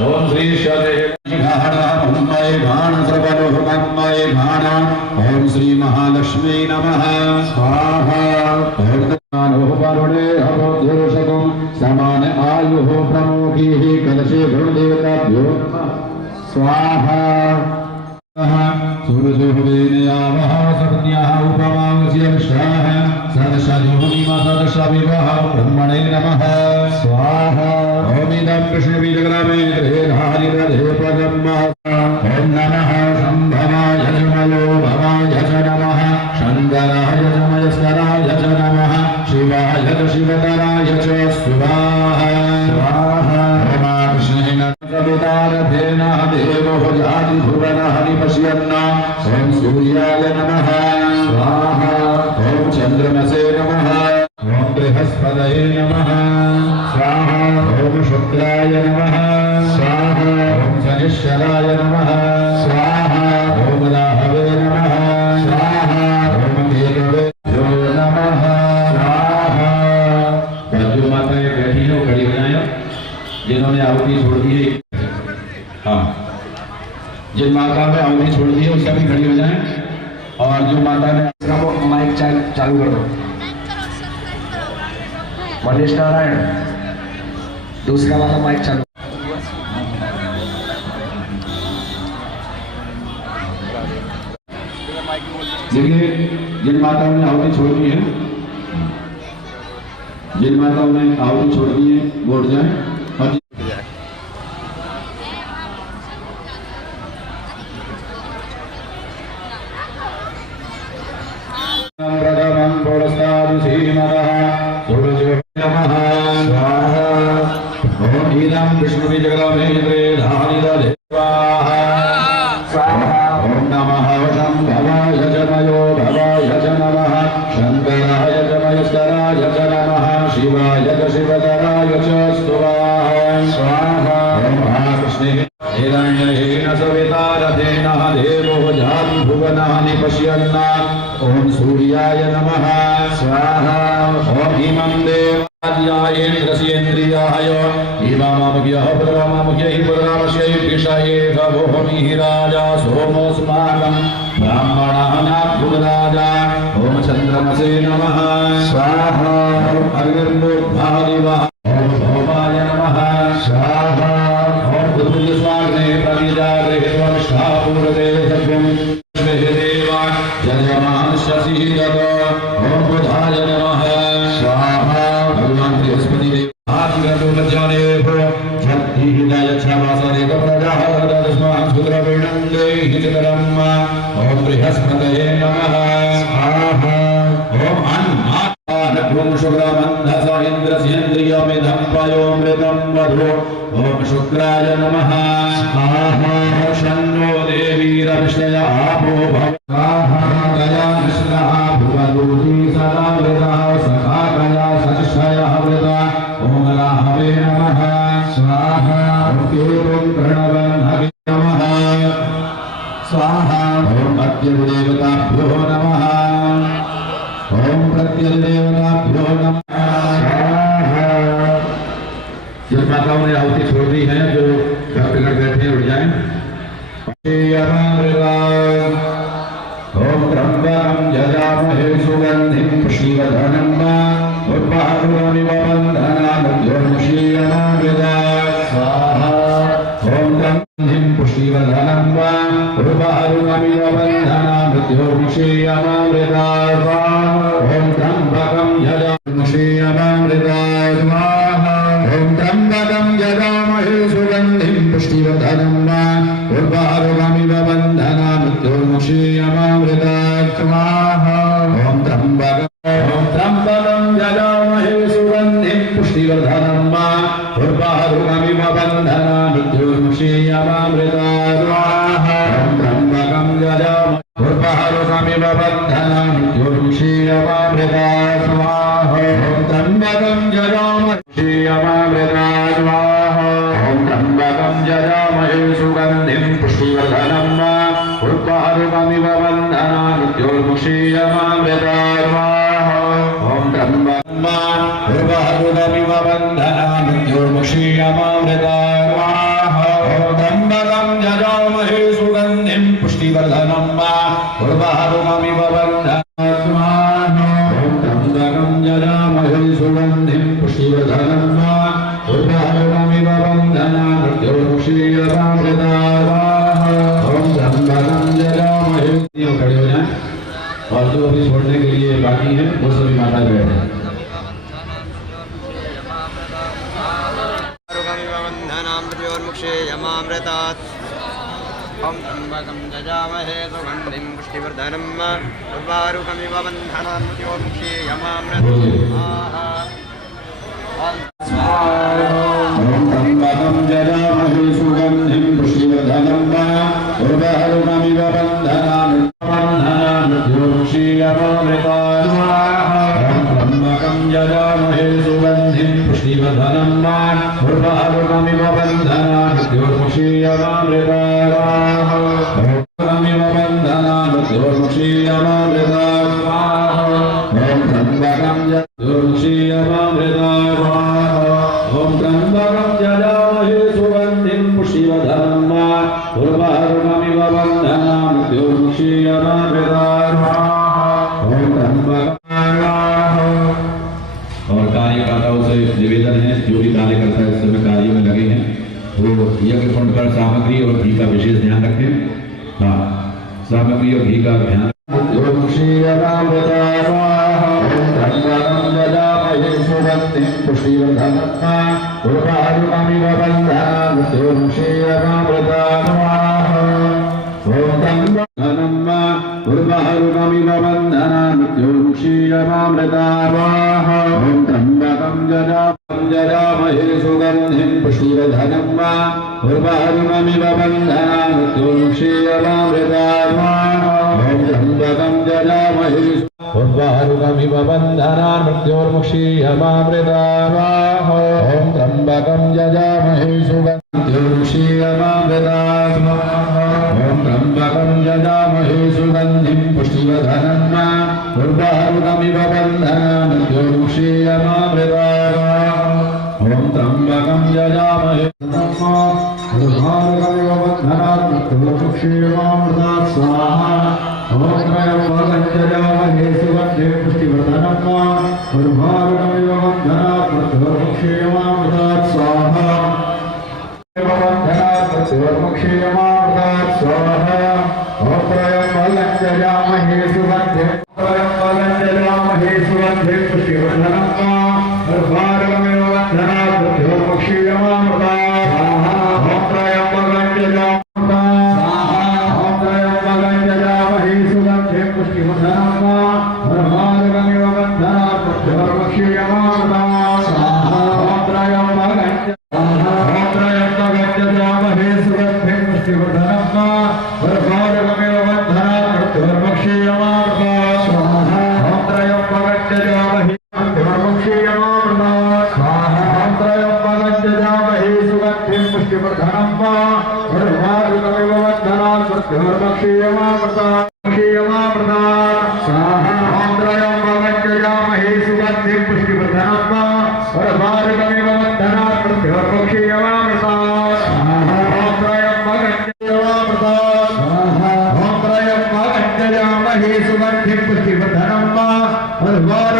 ओम श्री घाणमय घाण सर्वलोकमय घाण ओम श्री महालक्ष्मी नमः स्वाहा ओम वरुणे अवोद्योषकं समान आयुः प्रमुखीः कलशे गुरुदेवताभ्यो स्वाहा सूर्यदेवयावः सपत्न्याः उपमावस्यक्षाः सदशयोनिमा सदशविवः ब्रह्मणे नमः स्वाहा ओम इदं विष्णुबीजग्रामे त्रिधारिदधे प्रजन्मः ओम नमः शम्भवाय जमयो भवाय च नमः शङ्कराय जमयस्कराय च नमः शिवाय च शिवतराय च स्वाहा स्वाहा ओम कृष्णेन सवितारथेन देवो जाति भुवनः निपश्यन् ओम सूर्याय नमः स्वाहा ओम चन्द्रमसे नमः ओम बृहस्पतये नमः स्वाहा ओम शुक्राय नमः स्वाहा ओम शनिश्चराय नमः स्वाहा ओम राहवे नमः स्वाहा ओम केतवे नमः स्वाहा। बाजू माताएं बैठी हो खड़ी हो जाए जिन्होंने आहुति छोड़ दी है। हाँ जिन माता ने आहुति छोड़ दी है उसका भी खड़ी हो जाए और जो माता ने माइक चालू कर दो। मनीष नारायण दूसरा वाला माइक चालू। देखिए जिन माताओं ने आहुति छोड़ दी है जिन माताओं ने आहुति छोड़ दी है वो उठ जाए और प्रथमं पुरस्तादु श्रीमदः सूर्यदेवाय स्वाहा ओम इदं विष्णुबीजग्रामे त्रिधारिदधे स्वाहा ओम नमः शम्भवाय जमयो भवाय च नमः शङ्कराय जमयस्कराय च नमः शिवाय च शिवतराय च स्वाहा ओम महाकृष्णे हिरण्येन सवितारथेन देवो जाति भुवनः निपश्यन् ओम सूर्याय नमः स्वाहा ओम इमं देवाद्यायेन्द्रस्येन्द्रियाय इमामभ्यः पुत्रमामभ्यै पुत्ररामस्यै विषये भवोमिः राजा सोमोऽस्माकं ब्राह्मणानाद्भुतराजा ओम चन्द्रमसे नमः स्वाहा ओम अग्निर्मूर्धादिवः ओम भौमाय नमः स्वाहा ओम दुर्गस्वाग्ने प्रतिजाग्रे त्वष्टापूर्वदेव सद्गुं देवा जयमान शशि ओम बुधाय नमः स्वाहा भगवान बृहस्पति देव आदिगतोलज्जाने भो जगति हृदय क्षमासने प्रजाः तस्मात् सुद्रवेणन्दे हितकरम् ओम बृहस्पतये नमः स्वाहा ओम अन्नात्मानभुं शुक्रमन्धस इन्द्रस्येन्द्रियमिदं पयोमृतं मधु ओम शुक्राय नमः स्वाहा शन्नो देवीरविष्णय आपो भव स्वाहा गया निष्ठा भुवदूती सदा वृता सखा गया सचिष्ठयः वृता ओम राहवे नमः स्वाहा ओम केवं प्रणवन्हवे नमः स्वाहा ओम प्रत्यदेवताभ्यो नमः ओम प्रत्यदेवताभ्यो नमः स्वाहा। जिन माताओं ने आहुति छोड़ दी है जो घर पे घर बैठे उठ जाए। ओम त्र्यंबकं यजामहे सुगंधिं पुष्टिवर्धनं उर्वारुकमिव बन्धनामध्योर्मुषीयमामृतात् स्वाहा ओम त्र्यंबकं पुष्टिवर्धनं उर्वारुकमिव बन्धनामध्योर्मुषीयमामृतात् ओम त्र्यंबकं यजामहे स्वाहा ओम त्र्यंबकं यजामहे सुगंधिं पुष्टिवर्धनं उर्वारुकमिव बन्धनामध्योर्मुषीयमामृतात् स्वाहा ओम त्र्यंबकं यजामहे सुगंधिं पुष्टिवर्धनं उर्वारुकमिव बन्धनामध्योर्मुषीयमामृतात् स्वाहा ओम त्र्यंबकं यजामहे उर्वारुकमिव बन्धनामध्योर्मुषीयमामृतात् स्वाहा ओम त्र्यंबकं यजामहे स्वाहा ओम त्र्यंबकं यजामहे सुगंधिं पुष्टिवर्धनं उर्वारुकमिव बन्धनामध्योर्मुषीयमामृतात् स्वाहा ओम त्र्यंबकं उर्वारुकमिव बन्धनामध्योर्मुषीयमामृतात् स्वाहा पुष्टिवर्धनं वा उर्वारुकमिव बन्धनान् मृत्योर्मुक्षीयमामृताः ओम त्र्यंबकं यजामहे। खड़े हो जाएं और जो अभी छोड़ने के लिए बाकी है वो सभी माता बैठे। ओम त्र्यंबकं यजामहे सुगन्धिं पुष्टिवर्धनं उर्वारुकमिव बन्धनान् ओम त्र्यंबकं यजामहे सुगन्धिं पुष्टिवर्धनं उर्वारुकमिव बन्धनान् मृत्योर्मुक्षीयमामृताः ओम त्र्यंबकं यजामहे सुगन्धिं पुष्टिवर्धनं उर्वारुकमिव बन्धनान् मृत्योर्मुक्षीयमामृताः ओम त्र्यंबकं यजामहे सुगन्धिं पुष्टिवर्धनं उर्वारुकमिव बन्धनान् मृत्योर्मुक्षीयमामृताः ओम त्र्यंबकं। और कार्यकर्ताओं से निवेदन है जो भी कार्यकर्ता इस समय कार्य में लगे हैं वो यज्ञ कुंड पर सामग्री और घी का विशेष ध्यान रखें। हाँ, सामग्री और घी का ध्यान। उर्वारुकमिव बन्धनान् मृत्योर्मुक्षीयमामृताः ओम त्र्यंबकं उर्वारुकमिव बन्धनान् मृत्योर्मुक्षीयमामृताः ओम त्र्यंबकं यजामहे सुगन्धिं पुष्टिवर्धनं उर्वारुकमिव बन्धनान् मृत्योर्मुक्षीयमामृताः ओम त्र्यंबकं यजामहे उर्वारुकमिव बन्धनान् मृत्योर्मुक्षीयमामृताः ओम त्र्यंबकं यजामहे सुगन्धिं ओम त्र्यंबकं यजामहे सुगन्धिं पुष्टिवर्धनं उर्वारुकमिव बन्धनान् मृत्योर्मुक्षीयमामृताः ओम त्र्यंबकं यजामहे उर्वारुकमिव बन्धनान् मृत्योर्मुक्षीयमामृताः स्वाहा ओम त्र्यंबकं यजामहे सुगन्धिं पुष्टिवर्धनं उर्वारुकमिव बन्धनान् मृत्योर्मुक्षीयमामृताः स्वाहा मृत्योर्मुक्षीयमामृताः स्वाहा ओम त्र्यंबकं यजामहे सुगन्धिं पुष्टिवर्धनं उर्वारुकमिव बन्धनान् मृत्योर्मुक्षीयमामृताः ओम त्र्यंबकं यजामहे सुगन्धिं पुष्टिवर्धनं उर्वारुकमिव बन्धनान् मृत्योर्मुक्षीयमामृताः स्वाहा ओम त्र्यंबकं यजामहे सुगन्धिं पुष्टिवर्धनं उर्वारुकमिव बन्धनान् मृत्योर्मुक्षीयमामृताः स्वाहा ओम त्र्यंबकं यजामहे मृत्योर्मुक्षीयमामृताः स्वाहा ओम त्र्यंबकं यजामहे सुगन्धिं पुष्टिवर्धनं उर्वारुकमिव बन्धनान् मृत्योर्मुक्षीयमामृताः स्वाहा ओम त्र्यंबकं यजामहे सुगन्धिं पुष्टिवर्धनं उर्वारुकमिव बन्धनान् मृत्योर्मुक्षीयमामृताः स्वाहा ओम त्र्यंबकं यजामहे सुगन्धिं पुष्टिवर्धनं उर्वारुकमिव